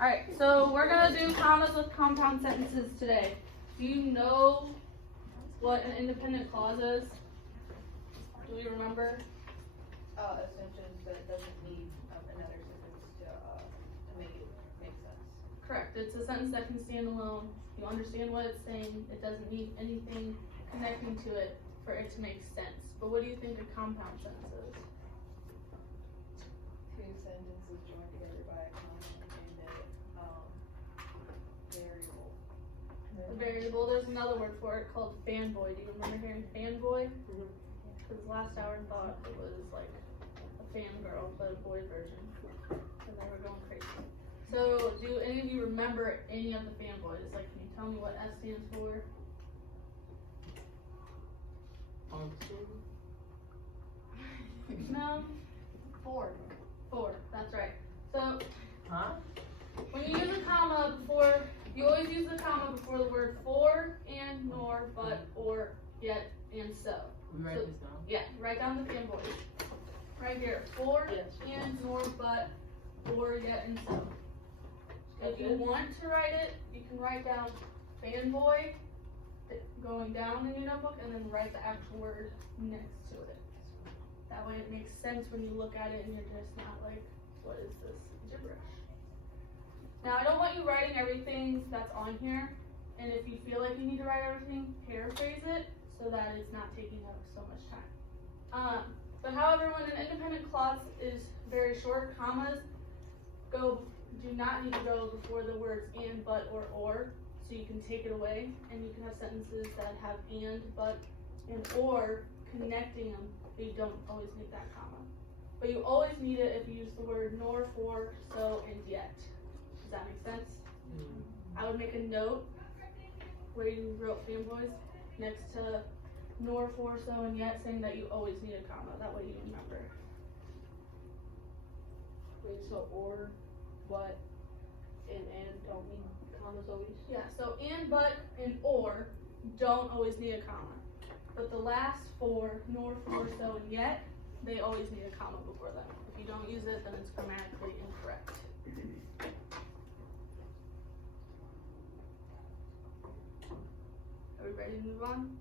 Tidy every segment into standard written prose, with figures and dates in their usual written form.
Alright, so we're going to do commas with compound sentences today. Do you know what an independent clause is? Do we remember? A sentence that doesn't need another sentence to make it make sense. Correct. It's a sentence that can stand alone. You understand what it's saying. It doesn't need anything connecting to it for it to make sense. But what do you think a compound sentence is? Two sentences joined together by a comma and a variable. A variable. There's another word for it called fanboy. Do you remember hearing fanboy? Because last hour I thought it was like a fangirl, but a boy version. And they were going crazy. So, do any of you remember any of the fanboys? Like, can you tell me what S stands for? No? Four. That's right. So, Huh? when you use a comma before, you always use the comma before the word for, and, nor, but, or, yet, and so. We write So- this down. Yeah, write down the fanboys. Right here, for, Yes. and, nor, but, or, yet, and so. If you want to write it, you can write down fanboy going down in your notebook and then write the actual word next to it. That way it makes sense when you look at it and you're just not like, what is this gibberish? Now I don't want you writing everything that's on here, and if you feel like you need to write everything, paraphrase it so that it's not taking up so much time. But however, when an independent clause is very short, commas do not need to go before the words and, but, or, so you can take it away, and you can have sentences that have and, but, and or connecting them, but you don't always need that comma. But you always need it if you use the word nor, for, so, and yet. Does that make sense? I would make a note where you wrote fanboys next to nor, for, so, and yet, saying that you always need a comma. That way you remember. Wait, so or, but, and don't mean commas always? Yeah, so and, but, and or don't always need a comma. But the last for, nor, for, so, and yet, they always need a comma before them. If you don't use it, then it's grammatically incorrect. Are we ready to move on?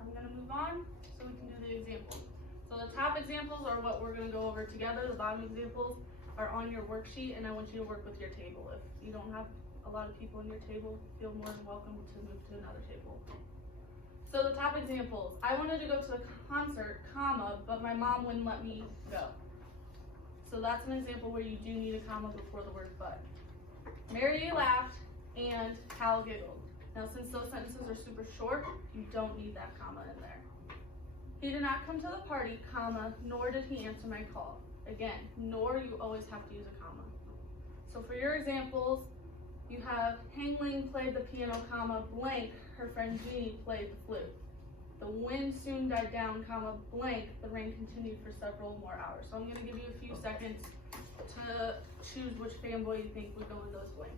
I'm going to move on so we can do the examples. So the top examples are what we're going to go over together. The bottom examples are on your worksheet, and I want you to work with your table. If you don't have a lot of people in your table, feel more than welcome to move to another table. So the top examples. I wanted to go to a concert, comma, but my mom wouldn't let me go. So that's an example where you do need a comma before the word but. Mary laughed and Hal giggled. Now, since those sentences are super short, you don't need that comma in there. He did not come to the party, comma, nor did he answer my call. Again, nor you always have to use a comma. So for your examples, you have Hang Ling played the piano, comma, blank, her friend Jeannie played the flute. The wind soon died down, comma, blank, the rain continued for several more hours. So I'm going to give you a few seconds to choose which fanboy you think would go in those blanks.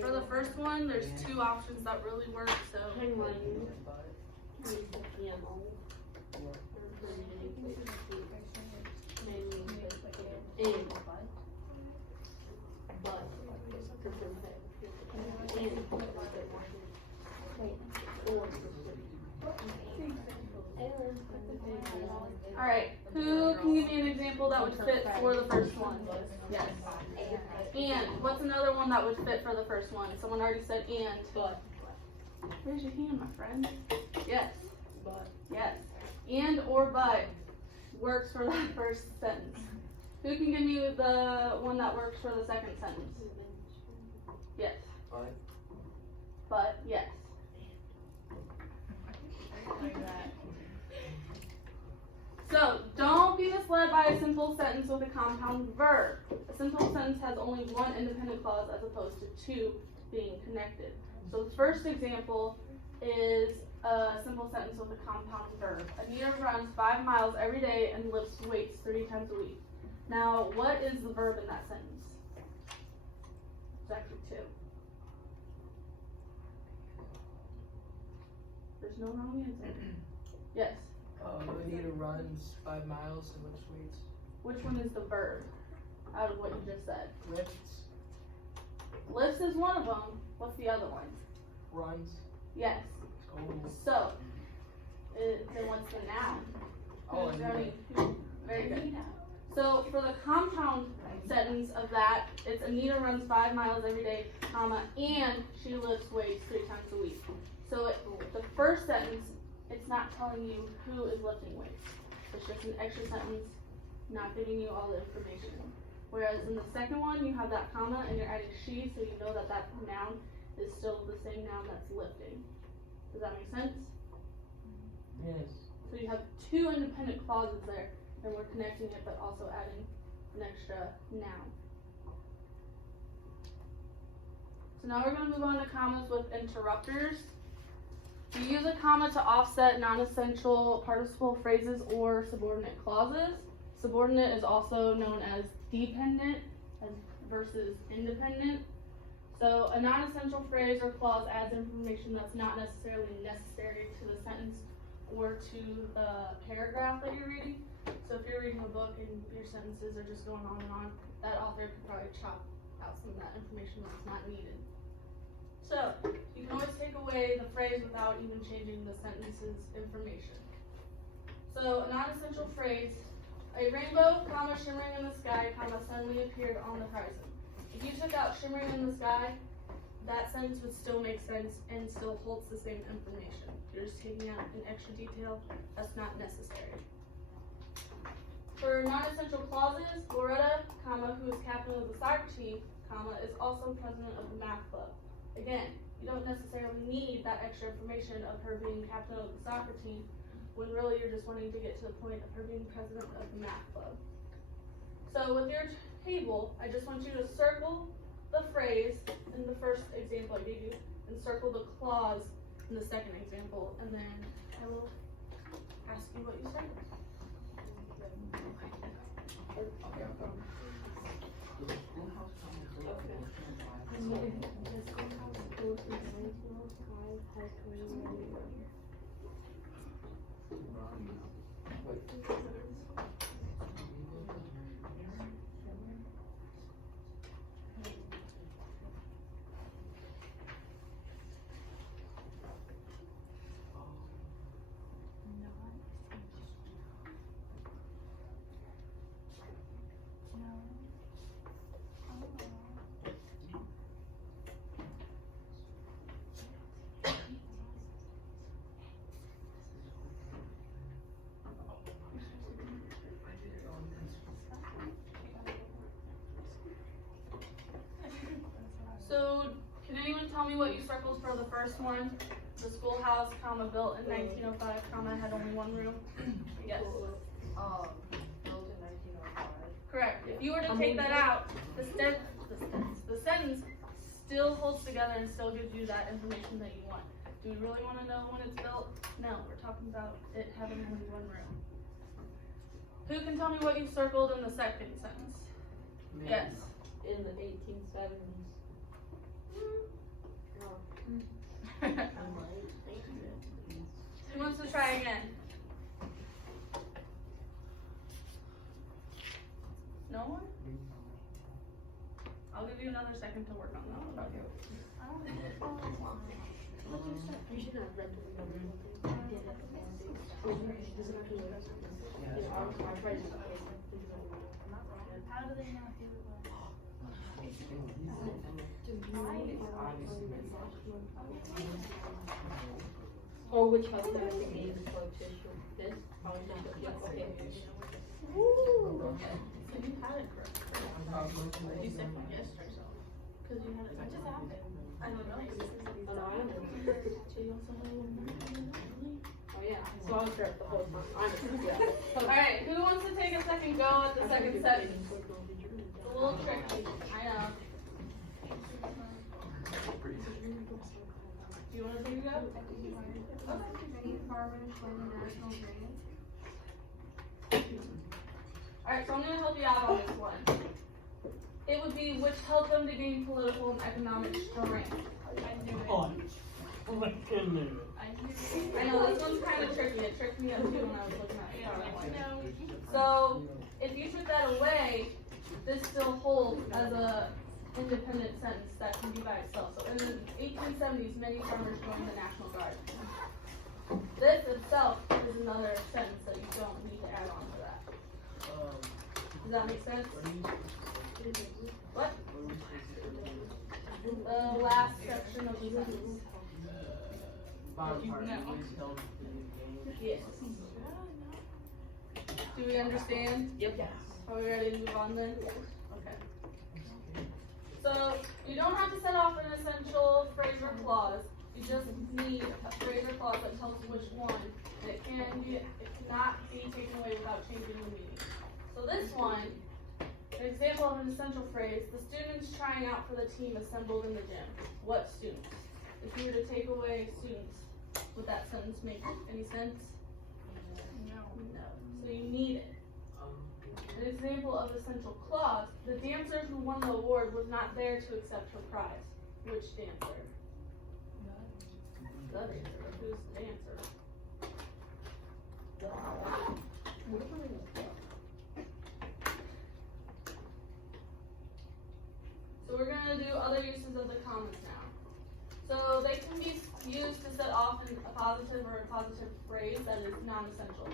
For the first one, there's two options that really work, so. Hang on. The piano. And but Alright, who can give me an example that would fit for the first one? Yes. And, what's another one that would fit for the first one? Someone already said and. but Raise your hand, my friend. Yes. but Yes. And or but works for that first sentence. Who can give me the one that works for the second sentence? Yes. But, yes. So, don't be misled by a simple sentence with a compound verb. A simple sentence has only one independent clause as opposed to two being connected. So the first example is a simple sentence with a compound verb. Anita runs 5 miles every day and lifts weights 3 times a week. Now, what is the verb in that sentence? It's actually 2. There's no wrong answer. Yes. Anita runs 5 miles and lifts weights. Which one is the verb out of what you just said? Lifts, Lifts is one of them. What's the other one? runs. Yes. Oh, So, then what's the noun? oh, Who's Anita. running? Very good. So for the compound sentence of that, it's Anita runs 5 miles every day, comma, and she lifts weights 3 times a week. So the first sentence, it's not telling you who is lifting weights. It's just an extra sentence, not giving you all the information. Whereas in the second one, you have that comma and you're adding she, so you know that that noun is still the same noun that's lifting. Does that make sense? Yes. So you have 2 independent clauses there, and we're connecting it, but also adding an extra noun. So now we're going to move on to commas with interrupters. We use a comma to offset non-essential participle phrases or subordinate clauses. Subordinate is also known as dependent versus independent. So a non-essential phrase or clause adds information that's not necessarily necessary to the sentence or to the paragraph that you're reading. So if you're reading a book and your sentences are just going on and on, that author could probably chop out some of that information that's not needed. So you can always take away the phrase without even changing the sentence's information. So a non-essential phrase, a rainbow, comma, shimmering in the sky, comma, suddenly appeared on the horizon. If you took out shimmering in the sky, that sentence would still make sense and still holds the same information. You're just taking out an extra detail that's not necessary. For non-essential clauses, Loretta, comma, who is captain of the soccer team, comma, is also president of the math club. Again, you don't necessarily need that extra information of her being captain of the soccer team, when really you're just wanting to get to the point of her being president of the math club. So with your table, I just want you to circle the phrase in the first example I gave you, and circle the clause in the second example, and then I will ask you what you circled. So, can anyone tell me what you circled for the first one? The schoolhouse, comma, built in 1905, comma, had only 1 room? Yes. Built in 1905. Correct. If you were to take that out, the sentence still holds together and still gives you that information that you want. Do we really want to know when it's built? No, we're talking about it having only 1 room. Who can tell me what you circled in the second sentence? Me. Yes. In the 1870s. Who wants to try again? No one? I'll give you another second to work on that one. You should have read the number. How do they not do that? Or which house that I think needs for tissue? This? Yeah, okay. So you had it correct. You said yes or so. Because you had it. What just happened? I don't know. Oh, no, I don't know. So you also had one. Oh, yeah. So I was correct the whole time. I'm yeah. Alright, who wants to take a second go at the second sentence? It's a little tricky. I know. Do you want to take a go? Alright, so I'm going to help you out on this one. it would be which helped them to gain political and economic strength. Oh, my goodness. I know, this one's kind of tricky. It tricked me up too when I was looking at it. So, if you took that away, this still holds as a independent sentence that can be by itself. So, in the 1870s, many farmers joined the National Guard. This itself is another sentence that you don't need to add on to that. Does that make sense? What? The last section of the sentence. Yes. Do we understand? Yep. Are we ready to move on then? Okay. So, you don't have to set off an essential phrase or clause. You just need a phrase or clause that tells you which one. And it cannot be taken away without changing the meaning. So this one, an example of an essential phrase, the students trying out for the team assembled in the gym. What students? If you were to take away students, would that sentence make any sense? No. So you need it. An example of essential clause, the dancer who won the award was not there to accept her prize. Which dancer? The dancer. Who's the dancer? So we're going to do other uses of the commas now. So they can be used to set off a positive or a positive phrase that is non-essential.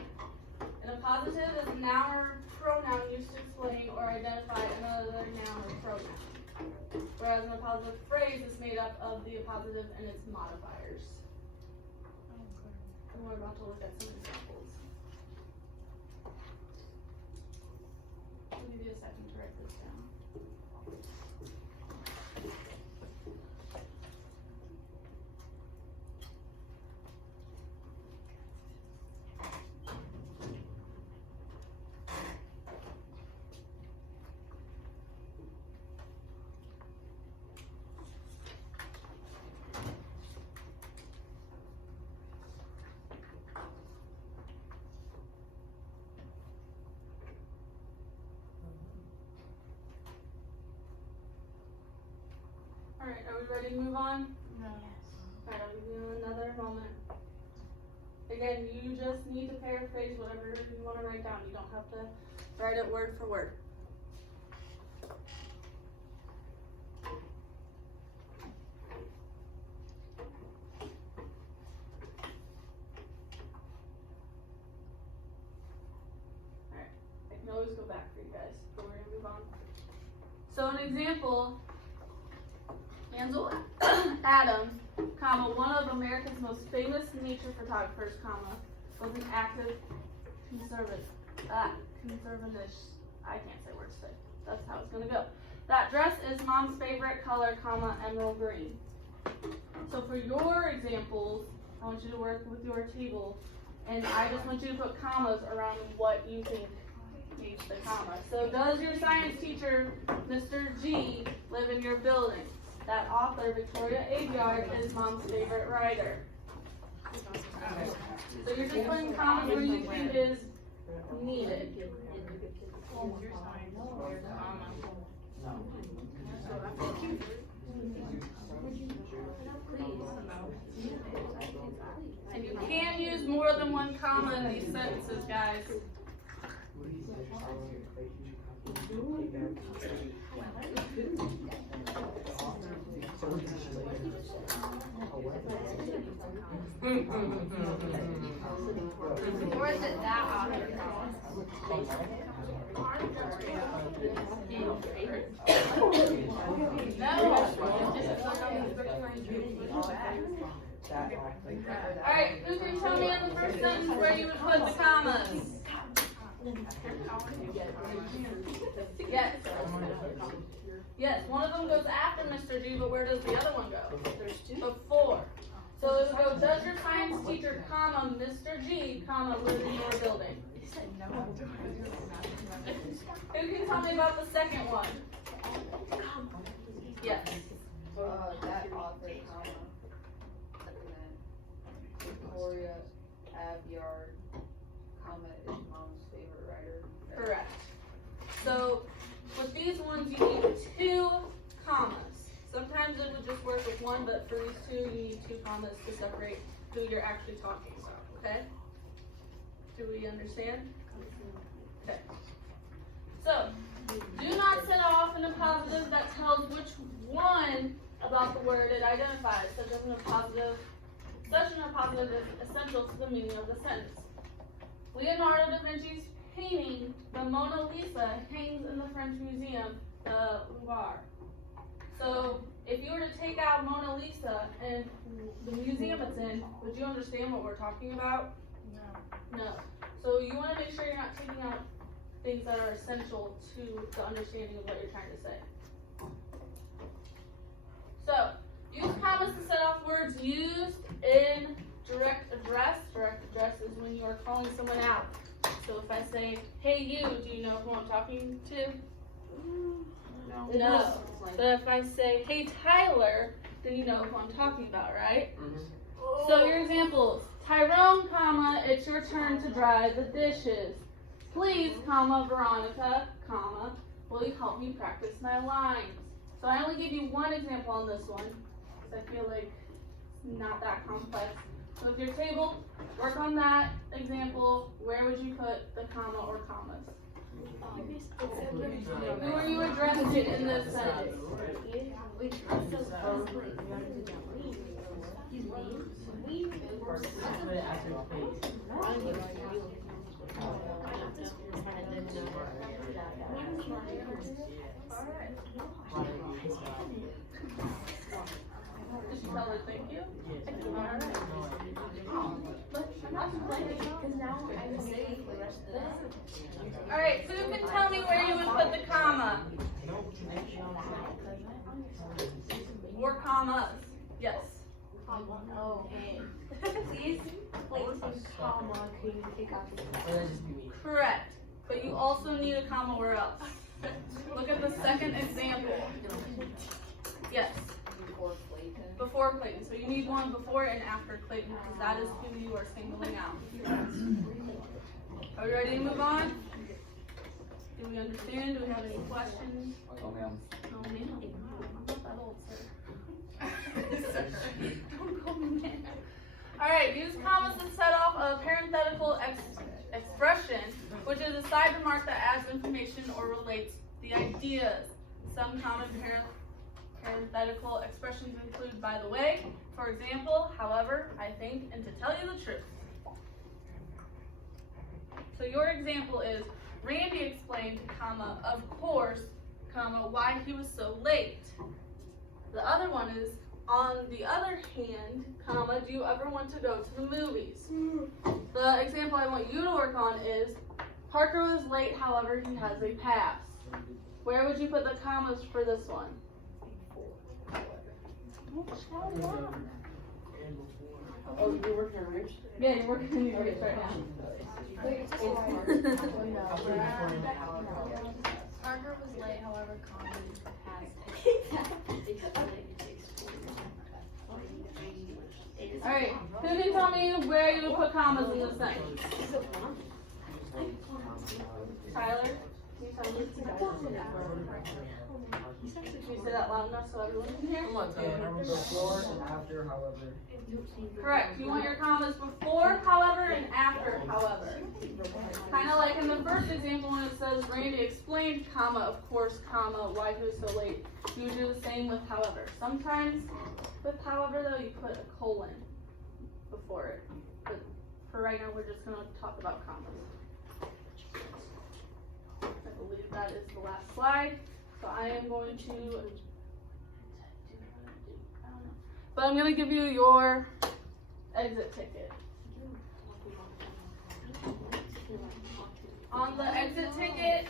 And a positive is a noun or pronoun used to explain or identify another noun or pronoun. Whereas an appositive phrase is made up of the appositive and its modifiers. And we're about to look at some examples. I'll give you a second to write this down. Alright, are we ready to move on? No. Alright, I'll give you another moment. Again, you just need to paraphrase whatever you want to write down. You don't have to write it word for word. Alright, I can always go back for you guys, but we're gonna move on. So an example, Ansel Adams, comma, one of America's most famous nature photographers, comma, was an active conservativist. I can't say words today. That's how it's gonna go. That dress is mom's favorite color, comma, emerald green. So for your examples, I want you to work with your table, and I just want you to put commas around what you think needs the comma. So does your science teacher, Mr. G, live in your building? That author, Victoria Aveyard, is mom's favorite writer. So you're just putting commas where you think is needed. And you can use more than one comma in these sentences, guys. Or is it that author? Alright, who can tell me in the first sentence where you would put the commas? Yes. Yes, one of them goes after Mr. G, but where does the other one go? Before. So it would go, does your science teacher, comma, Mr. G, comma, live in your building? Who can tell me about the second one? Yes. That author, comma, and then Victoria Aveyard, comma, is mom's favorite writer. Correct. So with these ones, you need one, but for these two, you need 2 commas to separate who you're actually talking about, okay? Do we understand? Okay. So, do not set off in a positive that tells which one about the word it identifies. Such an or positive is essential to the meaning of the sentence. Leonardo da Vinci's painting, the Mona Lisa, hangs in the French Museum, the Louvre. So, if you were to take out Mona Lisa and the museum it's in, would you understand what we're talking about? No. So you want to make sure you're not taking out things that are essential to the understanding of what you're trying to say. So, use commas to set off words used in direct address. Direct address is when you are calling someone out. So if I say, hey you, do you know who I'm talking to? No. But if I say, hey Tyler, then you know who I'm talking about, right? So your examples, Tyrone, comma, it's your turn to dry the dishes. Please, comma, Veronica, comma, will you help me practice my lines? So I only give you one example on this one, because I feel like it's not that complex. So with your table, work on that example. Where would you put the comma or commas? Who are you addressing in this sentence? Did you tell her thank you? Alright, so who can tell me where you would put the comma? Or commas? Yes. Oh, please place a comma, can you take out the Correct. But you also need a comma where else? Look at the second example. Yes. Before Clayton. So you need one before and after Clayton because that is who you are singling out. Are we ready to move on? Do we understand? Do we have any questions? Oh, ma'am. Oh, ma'am. I'm not that old, sir. Don't call me ma'am. Alright, use commas to set off a parenthetical expression, which is a side remark that adds information or relates the ideas. Some common parenthetical expressions include, by the way, for example, however, I think, and to tell you the truth. So your example is, Randy explained, comma, of course, comma, why he was so late. The other one is, on the other hand, comma, do you ever want to go to the movies? The example I want you to work on is, Parker was late, however, he has a pass. Where would you put the commas for this one? Oh, you're working on yours? Yeah, you're working on yours right now. Parker was late, however, comma Alright, who can tell me where you would put commas in this sentence? Tyler? Can you tell me? Can you say that loud enough so everyone can hear? Come on, Tyler. Before and after, however. Correct. You want your commas before, however, and after, however. Kind of like in the first example when it says Randy explained, comma, of course, comma, why he was so late. You would do the same with however. Sometimes with however though, you put a colon before it. But for right now, we're just going to talk about commas. I believe that is the last slide. So I am going to, but I'm going to give you your exit ticket. On the exit ticket,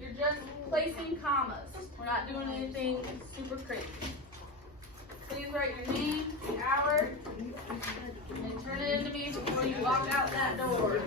you're just placing commas. We're not doing anything super crazy. Please write your name, the hour, and turn it into me before you walk out that door.